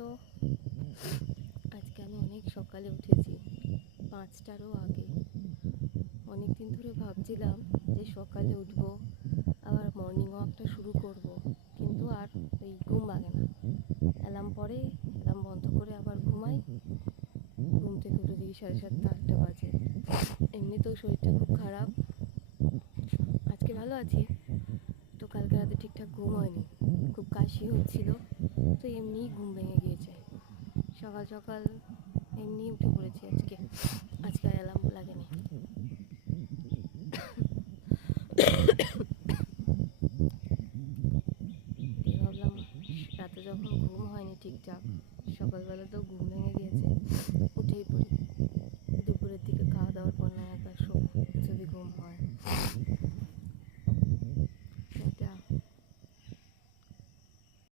আছো? আজকে আমি অনেক সকালে উঠেছি, 5টারও আগে। অনেক দিন ধরে ভাবছিলাম যে সকালে উঠবো, আবার মর্নিং ওয়াকটা শুরু করব, কিন্তু আর ওই ঘুম ভাঙে না। অ্যালার্ম পরে, অ্যালার্ম বন্ধ করে আবার ঘুমাই। ঘুম থেকে উঠে দেখি 7:30 8টা বাজে। এমনিতেও শরীরটা খুব খারাপ। আজকে ভালো আছি, তো কালকে রাতে ঠিকঠাক ঘুম হয়নি, খুব কাশি হচ্ছিল, তো এমনিই ঘুম ভেঙে গিয়েছে। সকাল সকাল এমনি উঠে পড়েছি আজকে। আজকে আর অ্যালার্ম লাগেনি।